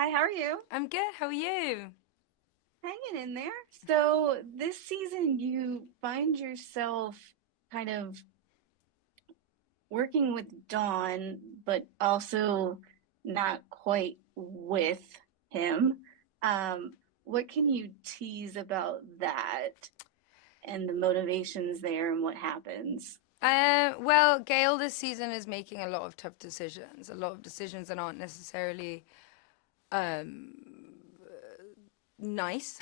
Hi, how are you? I'm good. How are you? Hanging in there. So, this season, you find yourself kind of working with Dawn, but also not quite with him. What can you tease about that and the motivations there and what happens? Well, Gail this season is making a lot of tough decisions. A lot of decisions that aren't necessarily nice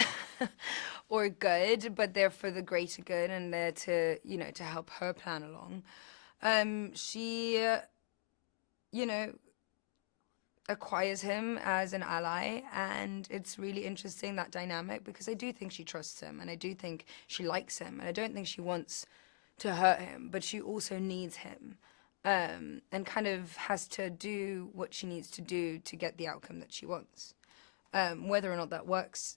or good, but they're for the greater good and they're to help her plan along. She, you know, acquires him as an ally, and it's really interesting that dynamic because I do think she trusts him and I do think she likes him and I don't think she wants to hurt him, but she also needs him, and kind of has to do what she needs to do to get the outcome that she wants. Whether or not that works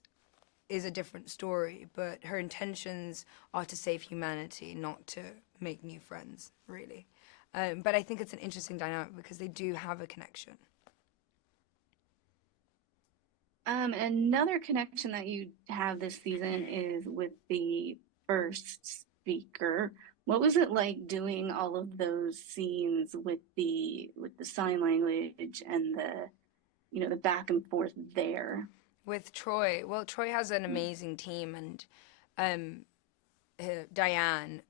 is a different story, but her intentions are to save humanity, not to make new friends, really. But I think it's an interesting dynamic because they do have a connection. Another connection that you have this season is with the first speaker. What was it like doing all of those scenes with the sign language and the back and forth there? With Troy, well, Troy has an amazing team, and um, Diane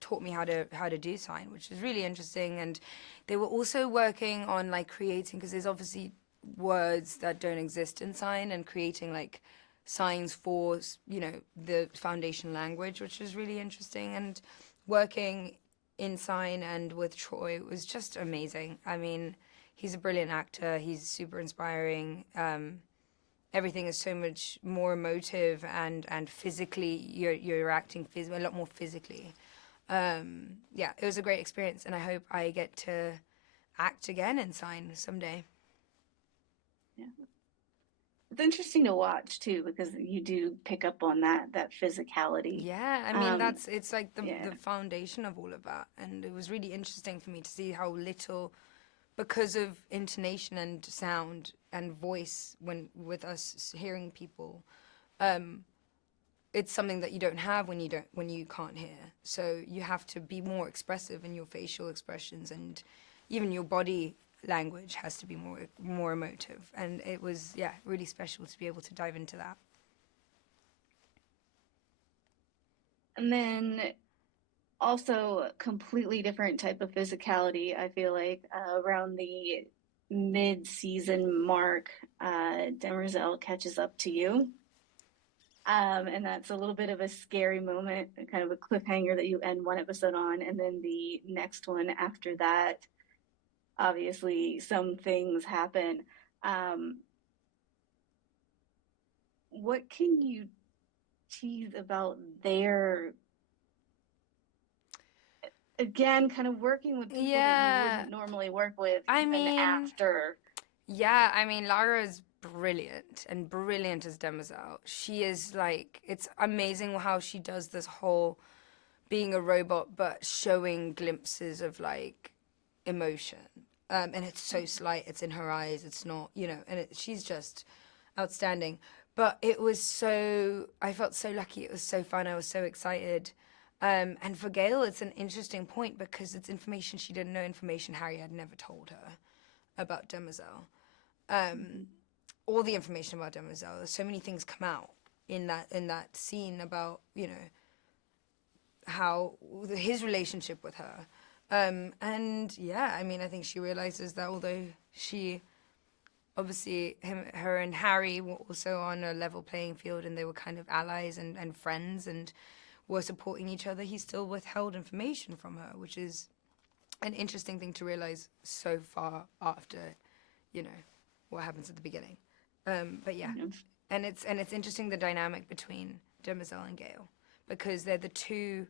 taught me how to do sign, which is really interesting. And they were also working on like creating because there's obviously words that don't exist in sign and creating like signs for the foundation language, which is really interesting. And working in sign and with Troy was just amazing. I mean, he's a brilliant actor. He's super inspiring. Everything is so much more emotive and physically you're acting a lot more physically. Yeah, it was a great experience, and I hope I get to act again in sign someday. Yeah. It's interesting to watch too because you do pick up on that physicality. Yeah, I mean Um, it's like yeah. the foundation of all of that, and it was really interesting for me to see how little, because of intonation and sound and voice, when with us hearing people, it's something that you don't have when you can't hear. So you have to be more expressive in your facial expressions, and even your body language has to be more emotive. And it was, yeah, really special to be able to dive into that. And then also a completely different type of physicality, I feel like, around the mid-season mark, Demerzel catches up to you. And that's a little bit of a scary moment, kind of a cliffhanger that you end one episode on, and then the next one after that, obviously some things happen. Um, what can you tease about their, again, kind of working with people that you Yeah, wouldn't normally work with, I even mean, after? yeah, I mean, Lara is brilliant and brilliant as Demerzel. She is like, it's amazing how she does this whole being a robot, but showing glimpses of like emotion. And it's so slight, it's in her eyes, it's not, and she's just outstanding. But it was so, I felt so lucky, it was so fun, I was so excited. And for Gail, it's an interesting point because it's information she didn't know, information Harry had never told her about Demerzel. Mhm. All the information about Demerzel, so many things come out in that scene about, how his relationship with her. And yeah, I mean, I think she realizes that although she obviously her and Harry were also on a level playing field and they were kind of allies and friends and were supporting each other, he still withheld information from her, which is an interesting thing to realize so far after, you know, what happens at the beginning. But yeah, Yeah. and it's interesting the dynamic between Demerzel and Gale because they're the two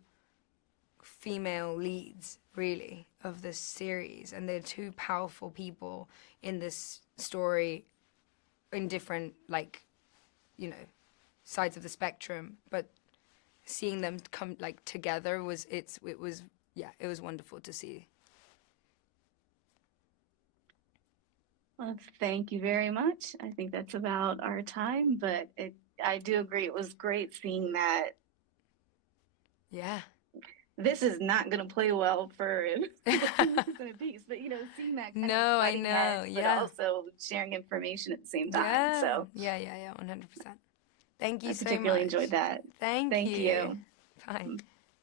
female leads really of this series, and they're two powerful people in this story in different you know sides of the spectrum, but seeing them come like together it was yeah, it was wonderful to see. Thank you very much. I think that's about our time, but I do agree. It was great seeing that Yeah. this is not going to play well for the two losing a piece, but seeing that kind of No, I butting know. heads, but Yeah. also sharing information at the same time. Yeah. So Yeah, yeah, yeah, 100%. Thank you I so particularly much. enjoyed that. Thank Thank you. you. Bye.